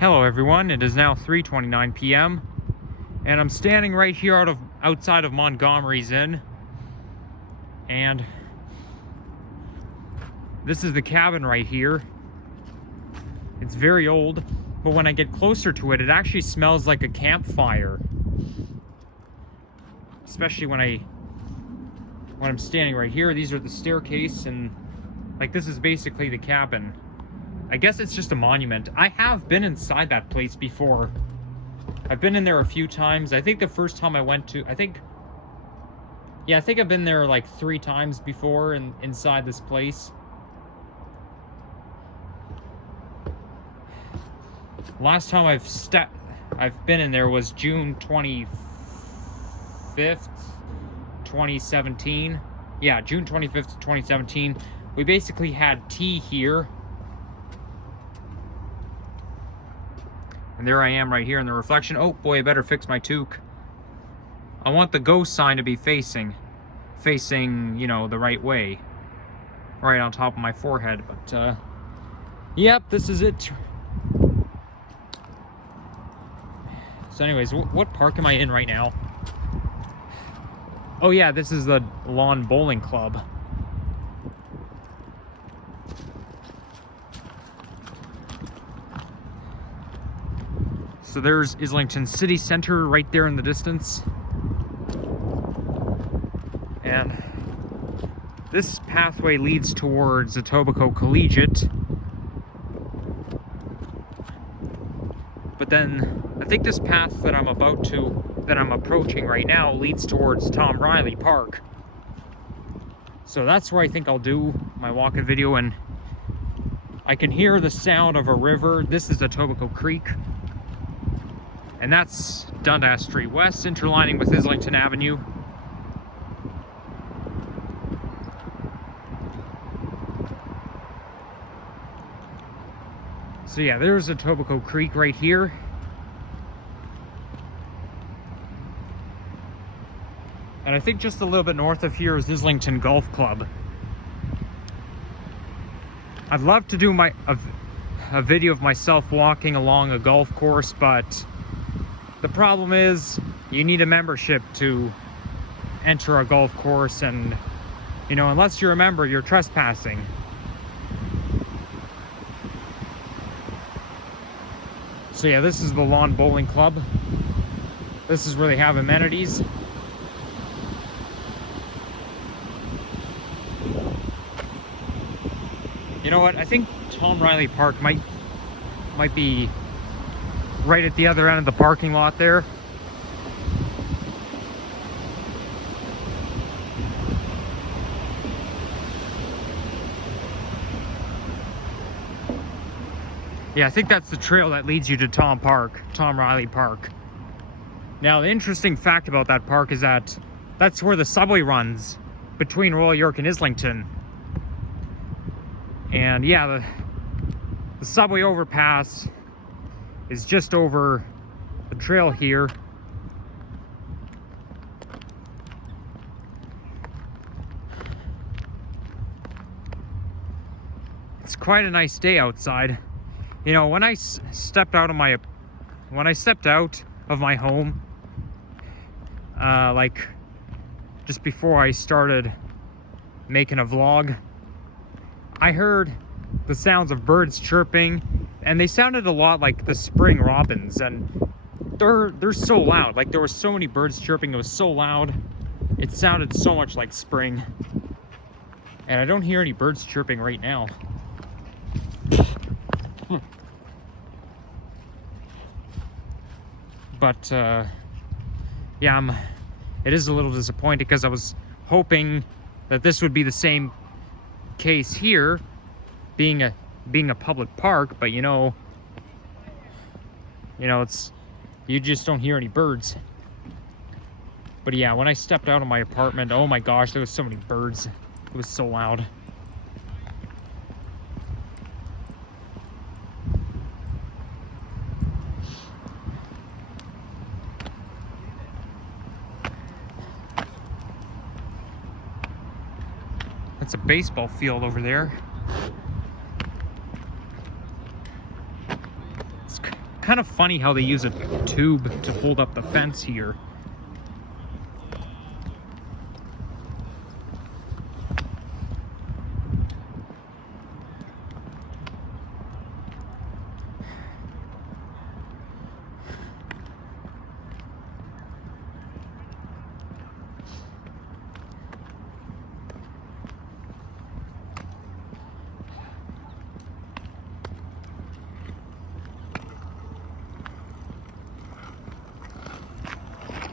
Hello everyone, it is now 3:29 p.m. and I'm standing right here outside of Montgomery's Inn, and this is the cabin right here. It's very old, but when I get closer to it, it actually smells like a campfire. Especially when I'm standing right here. These are the staircase, and like this is basically the cabin. I guess it's just a monument. I have been inside that place before. I've been in there a few times. I think the first time I went to, I think I've been there like 3 times before inside this place. Last time I've been in there was June 25th, 2017. Yeah, June 25th, 2017. We basically had tea here. And there I am right here in the reflection. Oh boy, I better fix my toque. I want the ghost sign to be facing, you know, the right way. Right on top of my forehead, but yep, this is it. So anyways, what park am I in right now? Oh yeah, this is the Lawn Bowling Club. So there's Islington City Center right there in the distance. And this pathway leads towards Etobicoke Collegiate. But then I think this path that I'm approaching right now leads towards Tom Riley Park. So that's where I think I'll do my walking video, and I can hear the sound of a river. This is Etobicoke Creek. And that's Dundas Street West, interlining with Islington Avenue. So yeah, there's Etobicoke Creek right here. And I think just a little bit north of here is Islington Golf Club. I'd love to do a video of myself walking along a golf course, but the problem is you need a membership to enter a golf course, and you know, unless you're a member, you're trespassing. So yeah, this is the Lawn Bowling Club. This is where they have amenities. You know what? I think Tom Riley Park might be right at the other end of the parking lot there. Yeah, I think that's the trail that leads you to Tom Riley Park. Now, the interesting fact about that park is that that's where the subway runs between Royal York and Islington. And yeah, the subway overpass is just over the trail here. It's quite a nice day outside. You know, when I stepped out of my home, like just before I started making a vlog, I heard the sounds of birds chirping, and they sounded a lot like the spring robins, and they're so loud. Like, there were so many birds chirping, it was so loud. It sounded so much like spring. And I don't hear any birds chirping right now. But yeah, it is a little disappointed because I was hoping that this would be the same case here, being a public park, but you know, you just don't hear any birds. But yeah, when I stepped out of my apartment, oh my gosh, there was so many birds. It was so loud. That's a baseball field over there. kind of funny how they use a tube to hold up the fence here.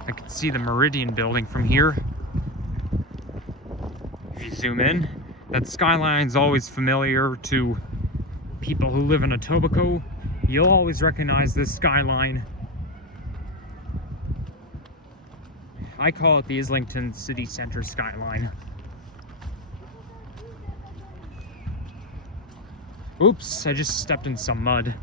I can see the Meridian building from here. If you zoom in, that skyline's always familiar to people who live in Etobicoke. You'll always recognize this skyline. I call it the Islington City Center skyline. Oops, I just stepped in some mud.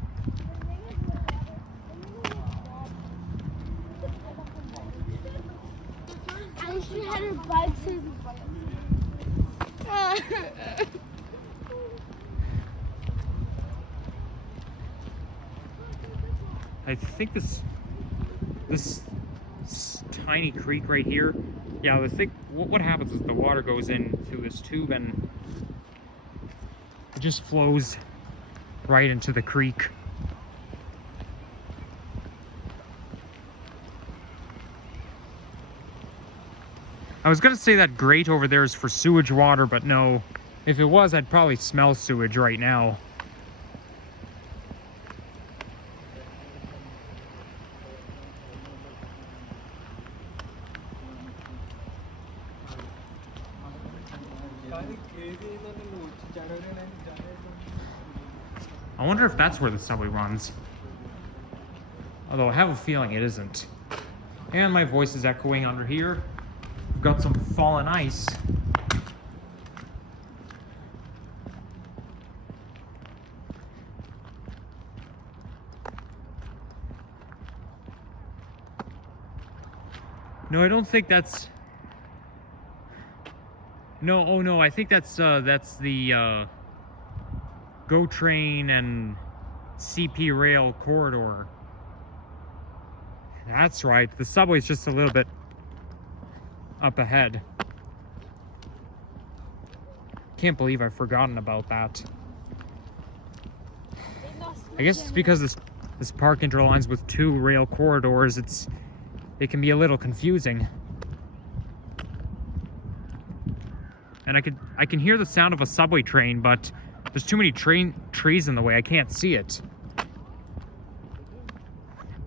I wish we had a bike to... I think this tiny creek right here, yeah, what happens is the water goes in through this tube and it just flows right into the creek. I was gonna say that grate over there is for sewage water, but no. If it was, I'd probably smell sewage right now. I wonder if that's where the subway runs. Although I have a feeling it isn't. And my voice is echoing under here. We've got some fallen ice. No, I don't think that's... No, oh no, I think that's the GO train and CP rail corridor. That's right, the subway's just a little bit up ahead. Can't believe I've forgotten about that. I guess it's because this park interlines with 2 rail corridors. It can be a little confusing. And I can hear the sound of a subway train, but there's too many trees in the way. I can't see it.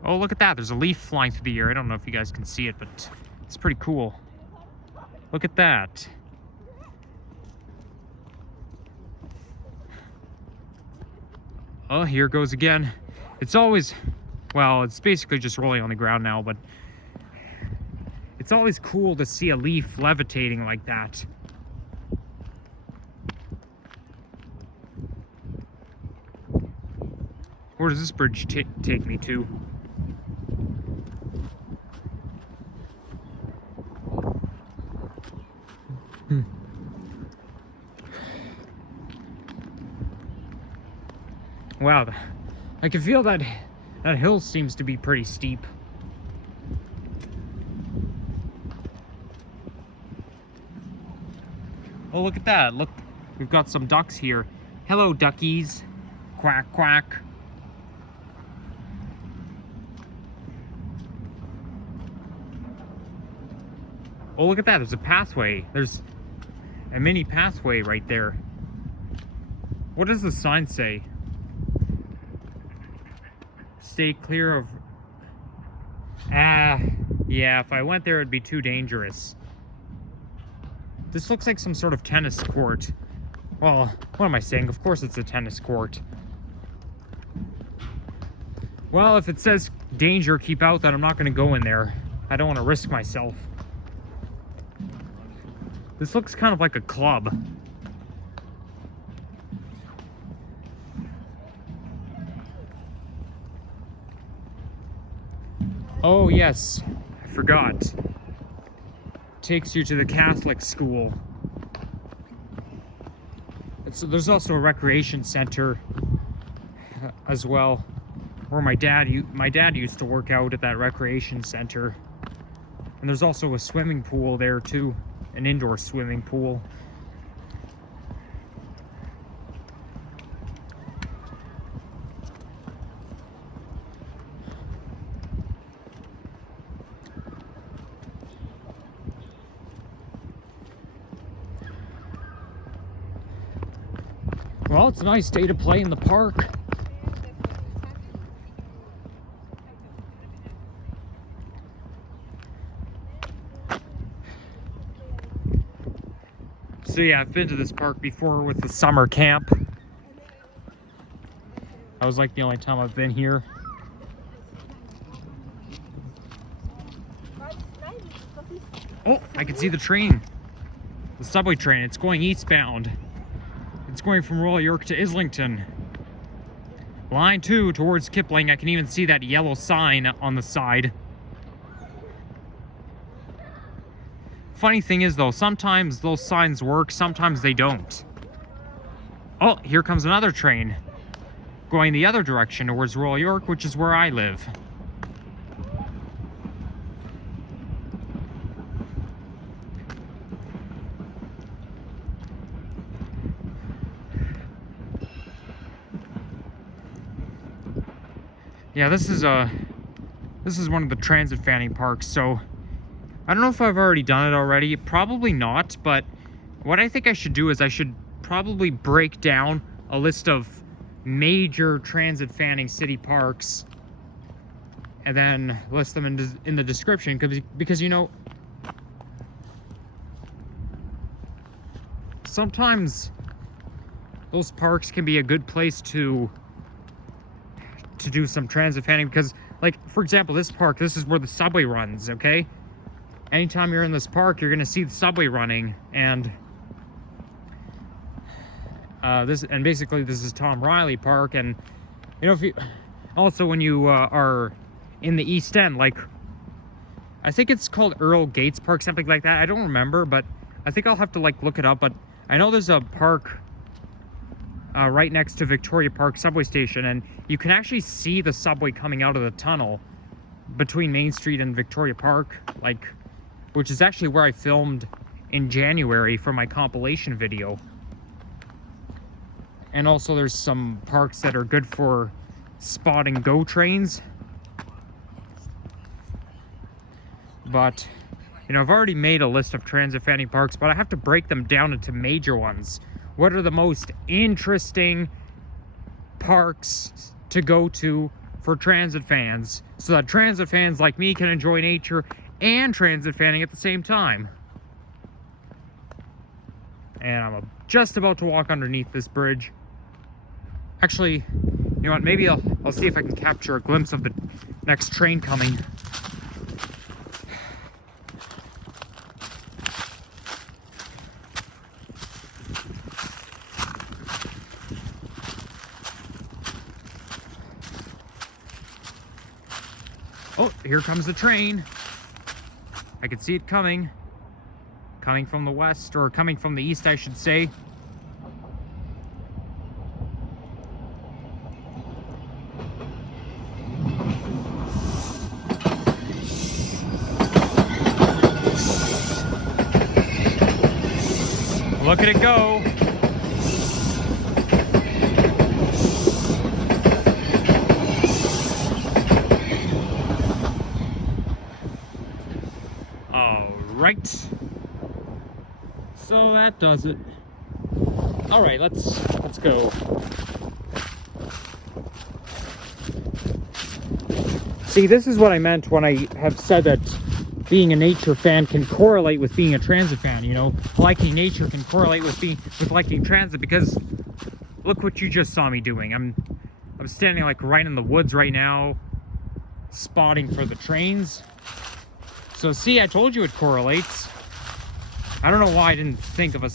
Oh, look at that. There's a leaf flying through the air. I don't know if you guys can see it, but it's pretty cool. Look at that. Oh, here it goes again. It's always, well, it's basically just rolling on the ground now, but it's always cool to see a leaf levitating like that. Where does this bridge take me to? Wow, I can feel that hill seems to be pretty steep. Oh, look at that. Look, we've got some ducks here. Hello, duckies. Quack, quack. Oh, look at that. There's a pathway. There's a mini pathway right there. What does the sign say? Stay clear of... yeah, if I went there, it'd be too dangerous. This looks like some sort of tennis court. Well, what am I saying? Of course it's a tennis court. Well, if it says danger, keep out, then I'm not going to go in there. I don't want to risk myself. This looks kind of like a club. Oh yes, I forgot. Takes you to the Catholic school. There's also a recreation center as well. where my dad used to work out at that recreation center. And there's also a swimming pool there too, an indoor swimming pool. Well, it's a nice day to play in the park. So yeah, I've been to this park before with the summer camp. That was like the only time I've been here. Oh, I can see the train. The subway train. It's going eastbound. It's going from Royal York to Islington. Line 2 towards Kipling. I can even see that yellow sign on the side. Funny thing is though, sometimes those signs work, sometimes they don't. Oh, here comes another train going the other direction towards Royal York, which is where I live. Yeah, this is one of the transit fanning parks, so I don't know if I've already done it already. Probably not, but what I think I should do is I should probably break down a list of major transit fanning city parks and then list them in the description, because you know, sometimes those parks can be a good place to do some transit fanning, because like, for example, this park, this is where the subway runs, okay? Anytime you're in this park, you're gonna see the subway running, and basically this is Tom Riley Park. And you know, if you also, when you are in the East End, like I think it's called Earl Gates Park, something like that. I don't remember, but I think I'll have to like look it up. But I know there's a park right next to Victoria Park subway station, and you can actually see the subway coming out of the tunnel between Main Street and Victoria Park, like, which is actually where I filmed in January for my compilation video. And also there's some parks that are good for spotting GO trains. But, you know, I've already made a list of transit fanning parks, but I have to break them down into major ones. What are the most interesting parks to go to for transit fans, so that transit fans like me can enjoy nature and transit fanning at the same time? And I'm just about to walk underneath this bridge. Actually, you know what, maybe I'll see if I can capture a glimpse of the next train coming. Oh, here comes the train. I can see it coming. Coming from the west, or coming from the east, I should say. Look at it go. Right, so that does it. All right, let's go. See, this is what I meant when I have said that being a nature fan can correlate with being a transit fan. You know, liking nature can correlate with liking transit, because look what you just saw me doing. I'm standing like right in the woods right now, spotting for the trains. So see, I told you it correlates. I don't know why I didn't think of a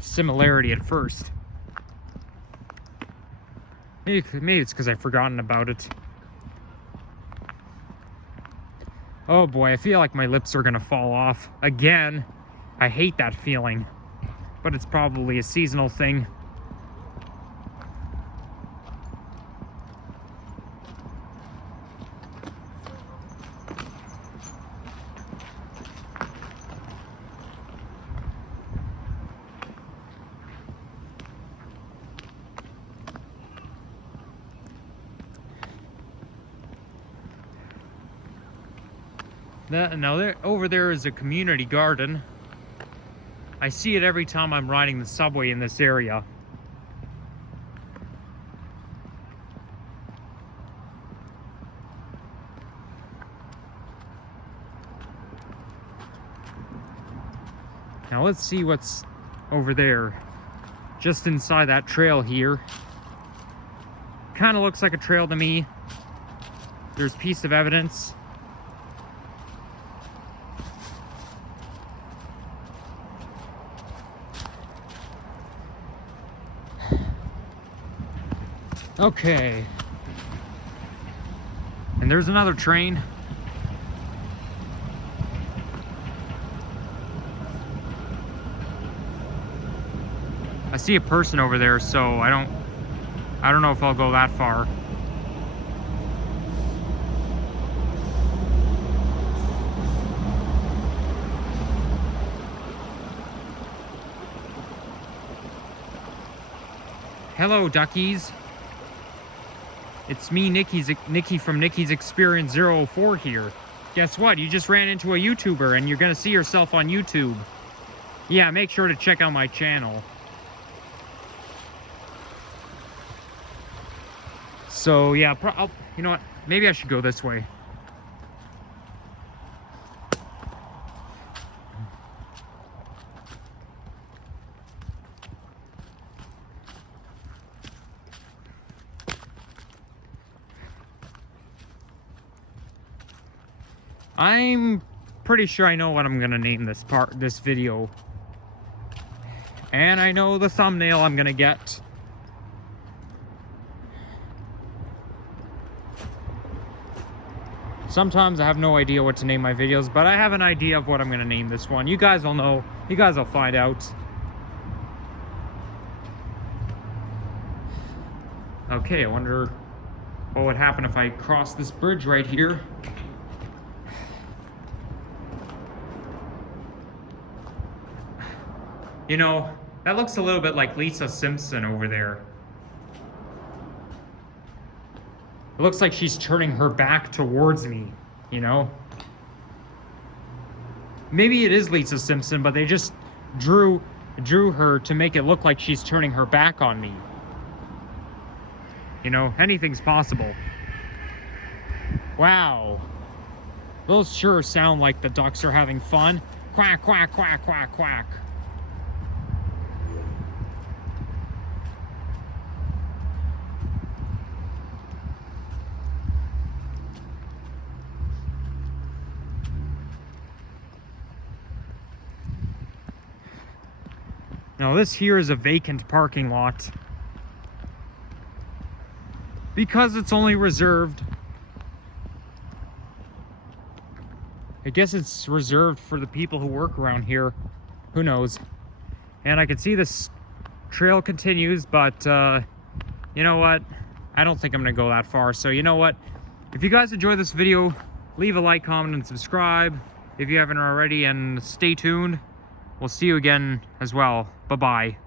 similarity at first. Maybe it's because I've forgotten about it. Oh boy, I feel like my lips are gonna fall off again. I hate that feeling, but it's probably a seasonal thing. Now there, over there is a community garden. I see it every time I'm riding the subway in this area. Now let's see what's over there. Just inside that trail here. Kind of looks like a trail to me. There's a piece of evidence. Okay. And there's another train. I see a person over there, so I don't know if I'll go that far. Hello, duckies. It's me, Nikki from Nikki's Experience 004 here. Guess what? You just ran into a YouTuber and you're gonna see yourself on YouTube. Yeah, make sure to check out my channel. So yeah, you know what? Maybe I should go this way. I'm pretty sure I know what I'm gonna name this video. And I know the thumbnail I'm gonna get. Sometimes I have no idea what to name my videos, but I have an idea of what I'm gonna name this one. You guys will know. You guys will find out. Okay, I wonder what would happen if I cross this bridge right here. You know, that looks a little bit like Lisa Simpson over there. It looks like she's turning her back towards me, you know? Maybe it is Lisa Simpson, but they just drew her to make it look like she's turning her back on me. You know, anything's possible. Wow. Those sure sound like the ducks are having fun. Quack, quack, quack, quack, quack. Now this here is a vacant parking lot because it's only reserved. I guess it's reserved for the people who work around here. Who knows? And I can see this trail continues, but you know what? I don't think I'm gonna go that far. So you know what? If you guys enjoyed this video, leave a like, comment, and subscribe if you haven't already, and stay tuned. We'll see you again as well. Bye-bye.